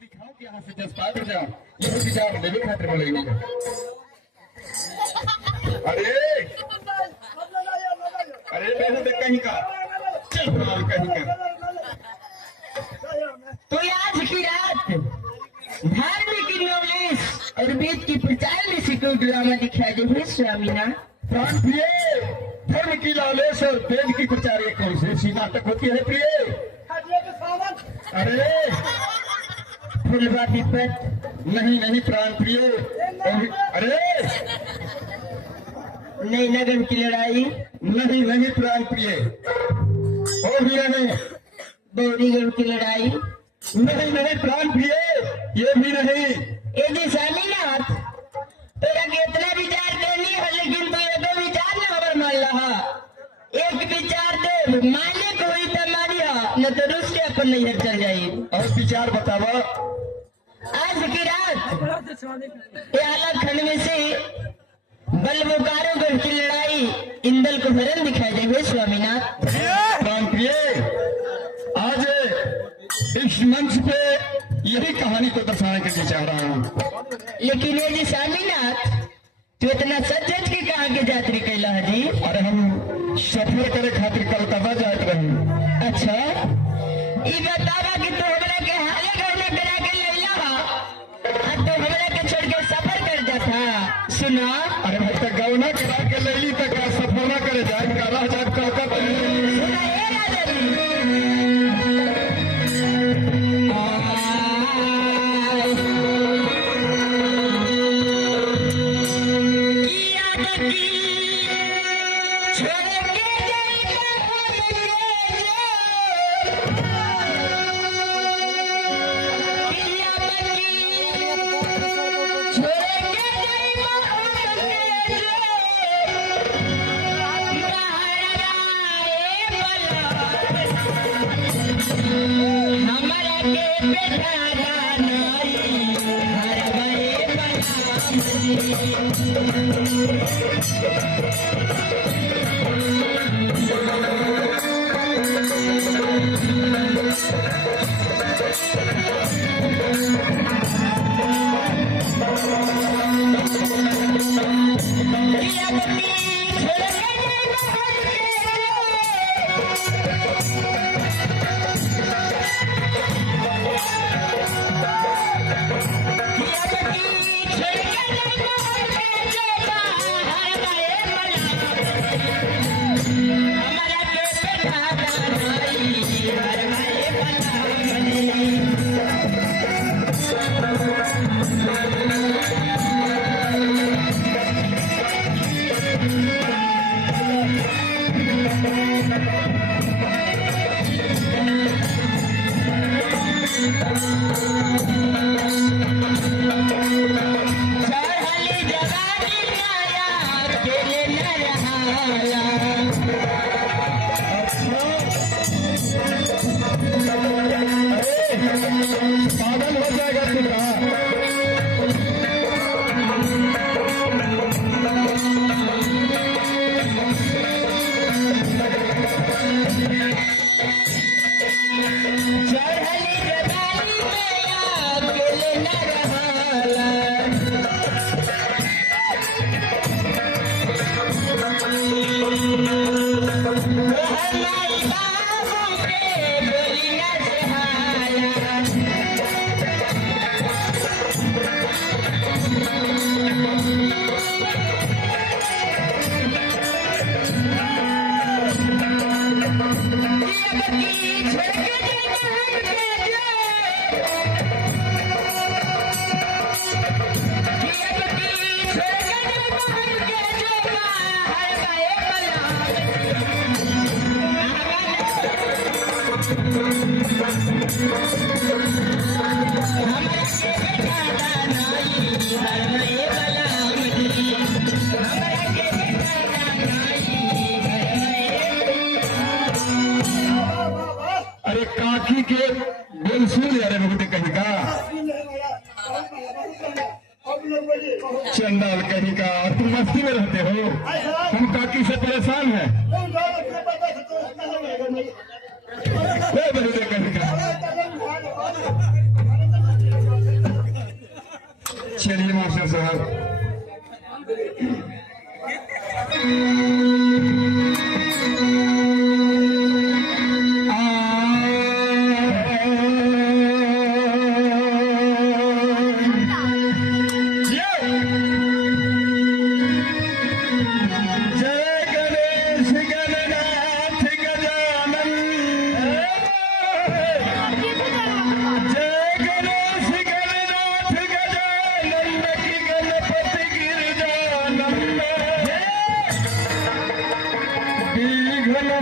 दिखाओ कि यहाँ से 10-5 हजार यही विचार लेवे खातिर बोलेगी। अरे अरे मैंने देख कहीं का चल बनाओ कहीं का। तो आज की रात धार्मिक नॉलेज और वेद की प्रचार में से कोई ड्रामा दिखाई दे स्वामीनाथ। प्राण प्रिय, धर्म की लालच और वेद की प्रचार एक कौन सी नाटक होती है प्रिय? अरे फुलवा विपत नहीं नहीं प्राण प्रिय, अरे नई नगर की लड़ाई नहीं नहीं प्राण प्रिय, और भी नहीं बौरीगढ़ की लड़ाई नहीं नहीं प्राण प्रिय, ये भी नहीं। ए जी स्वामीनाथ तेरा कितना विचार करनी है लेकिन तो ये दो विचार न हमार मान रहा। एक विचार दे माने कोई तो मारिया न तो रुस के अपन नैहर चल जाये। और विचार बतावा। आज की रात ये अलग खंड में से बलबोकारों की लड़ाई इंदल को हरण दिखाई देवे स्वामीनाथ। प्राण प्रिय, आज इस मंच पे यही कहानी को दर्शाने के लिए चाह रहा हूँ। लेकिन ये जी स्वामीनाथ तो इतना सच सच की कहा के यात्री कैला है जी? अरे हम सफर करे खातिर कलकत्ता जात रहे। अच्छा ये बतावा कि तू हमरा के हाले घर में करा के लैला हा तो हमरा के छोड़ के सफर कर जाता सुना। अरे भाई तक गौना करा के लैली तक सफर ना करे जाए का रह जाए कलकत्ता। सुना ये राजा पागल हो जाएगा तू। अरे काठी के बेलसूल यार मुझे कहीं का चंडाल कहीं का, और तुम मस्ती में रहते हो। हम काकी से परेशान हैं। कहीं का चलिए मास्टर साहब।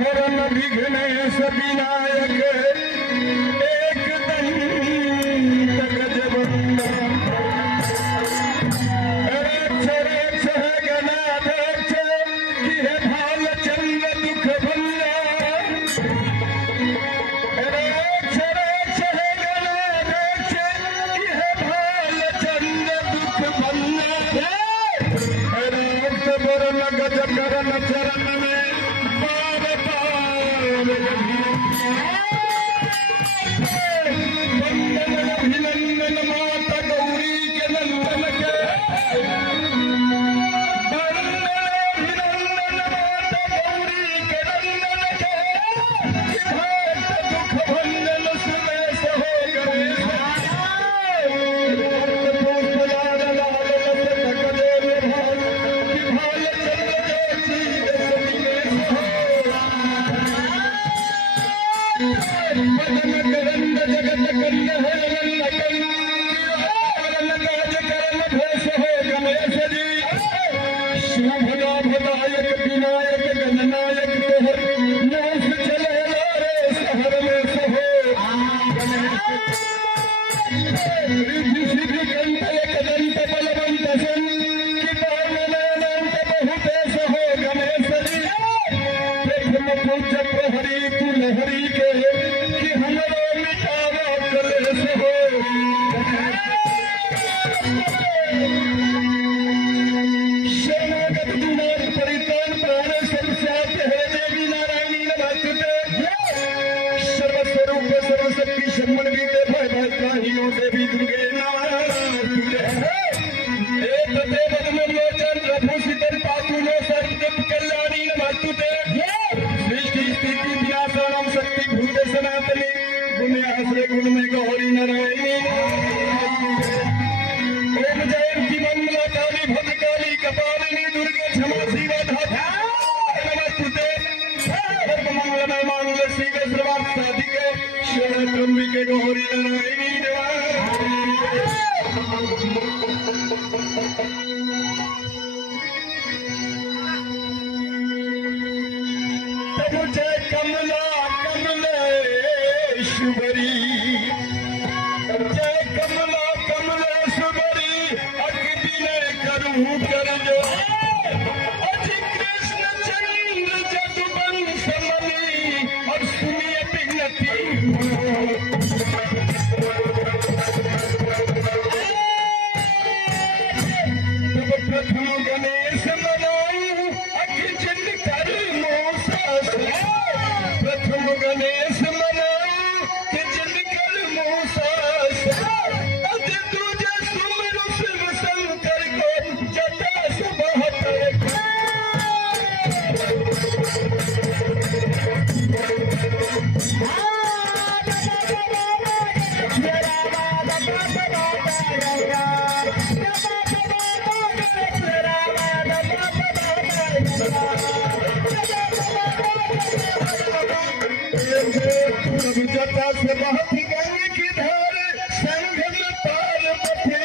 विघ्नेश विनायक एक दंत गजवंदन रक्ष है गणाध्यक्ष की है भाल चंद्र दुख भंगा रक्ष है गणाध्यक्ष की है भाल चंद्र दुख भंगा रक्त वरण गज करण चरण में अभिनंदन माता गौरी के नंदन के अभिनंदन माता गौरी के नंदन के दुख भंजन सुरेश हो गणेश जगत कंद है शुभ लाभदायक विनायक गणनायक तोहर नाश चले रे शहर में सहो रिद्धि सिद्धि कंठ एक दंत बलवंत सन की पावनंत बहुते सहो गणेश जी प्रथम पूज्य प्रहरी तू लहरी के कि हमरो मिटावा कलेश हो शरणागत दुनार परित्राण प्राण संस्यात है देवी नारायणी नमस्ते सर्वस्वरूप सर्वशक्ति शम्मन बीते भय भय काहिनो देवी दुर्गे नमस्ते एक देव लोचन प्रभुषितन पातुलो सर्वदेव कल्याणी नमस्ते सृष्टि स्थिति विनाशानां शक्ति भूत सनातनी गुण्याश्रय गुण में गौरी नारायणी ओम जयंती मंगला काली भद्रकाली कपालिनी दुर्गे क्षमा शिवा धाता नमस्ते सर्व मंगलमय मांगल्य शिवे सर्वार्थ साधिके शरण त्र्यंबिके गौरी नारायणी तब जय कमला कमलेश्वरी जय कमला कमलेश्वरी अति विनय करूं कर जो अति कृष्ण चंद्र जदुवंश मणि और सुनिय विनती तब प्रथम गणेश मनाऊं अखि जिन कर मोसा प्रथम गणेश मनाऊं कि जिन कर मोसा अति तुझे सुमिरु शिव शंकर को जटा से बहतर जटा से बहती गंगे की धार संग में पार्वती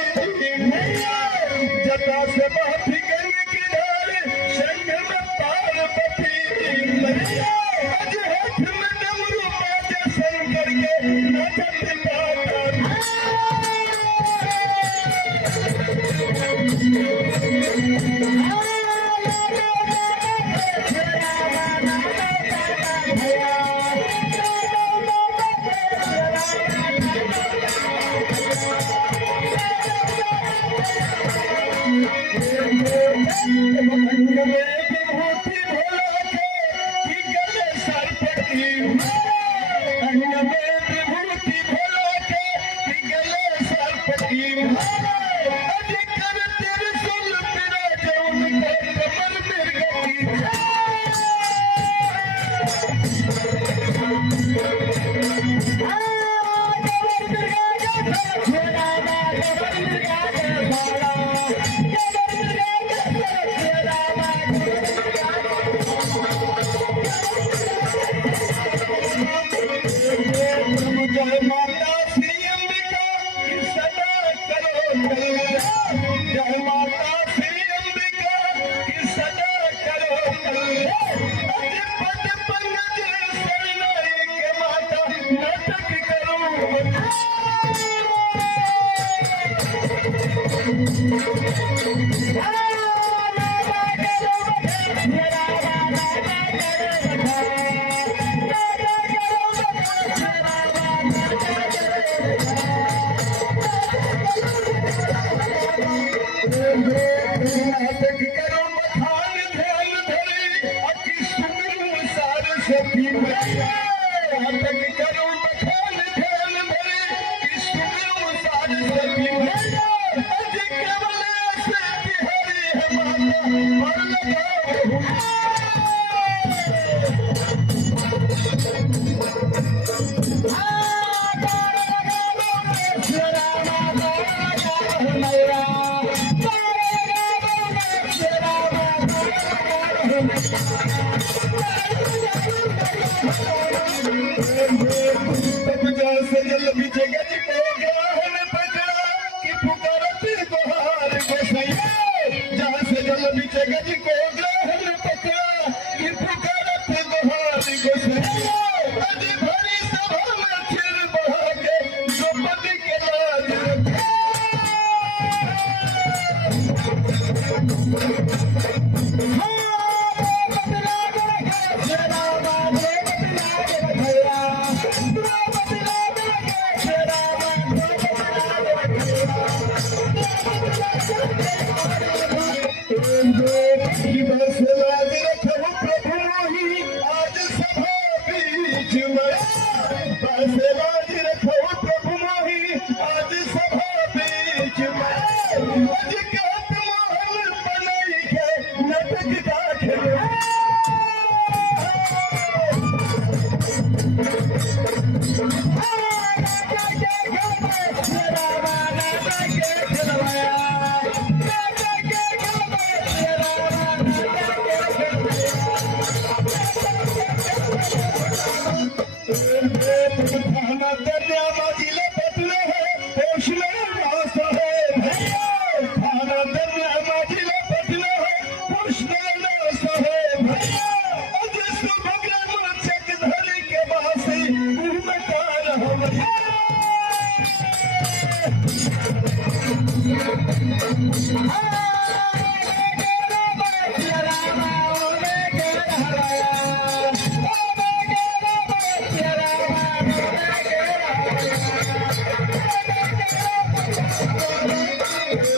जटा से बहती गंगे की धार संग में पार्वती आज हाथ में डमरू बाजे शंकर के नचत पाता अंग में विभूति भोला के कि गले सरपटी अंग में विभूति भोला के कि गले सरपटी अधिक नाटक करो बखान ध्यान धरे अति सुमिर सार सखी मैया नाटक करो बखान ध्यान धरे कि सुमिर सार सखी मैया अज केवल से बिहारी है माता पर लगाओ सजल बीचे गज को ग्रहण पकड़ा कि पुकारत गुहार गोसैया जहाँ सजल बीचे गज को ग्रहण पकड़ा कि पुकारत गुहार गोसैया अज भरी सभा में सिर बढ़ा के द्रौपदी के लाज रखा बस लाज रखो प्रभु मोही आज सभा बीच में बस लाज रखो प्रभु मोही आज सभा बीच में अज कहत मोहन बनाई के नाटक का खेल थाना दरिया माजिले पतले है पोषले नास है भैया थाना दरिया माजिले पतले है पोषले नास है भैया अज सुभद्रा में चक धरी के बासी घूमकार हो भैया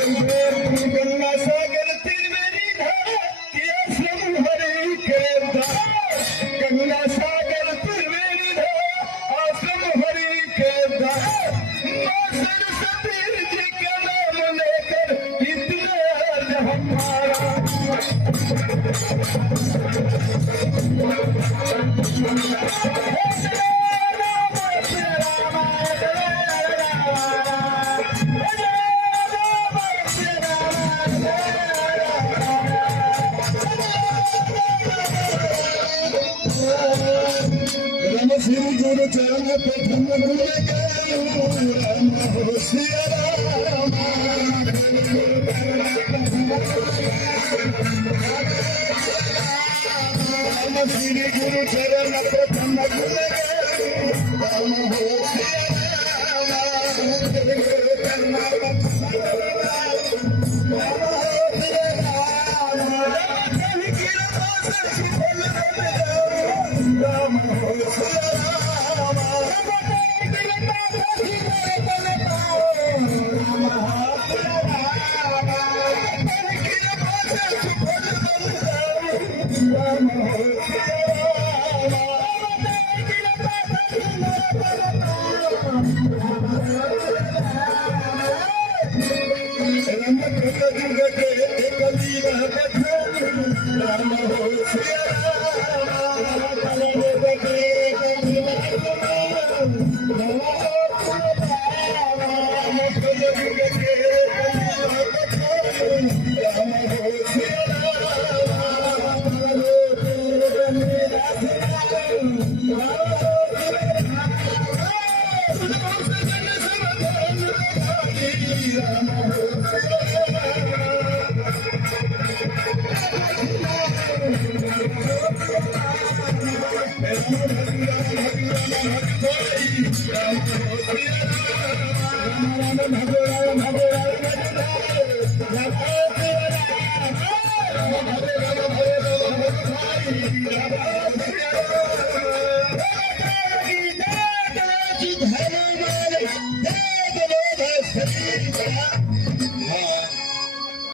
गंगा सागर त्रिवेणी धारा कि आश्रम हरि के द्वार गंगा सागर त्रिवेणी धारा आश्रम हरि के द्वार मां सरस्वती जी का नाम लेकर इतना आज हमारा राम श्री गुरु चरण प्रथम गुरु राम हो सिया राम राम श्री गुरु चरण प्रथम गुरु राम हो सिया राम हो Rama Hey!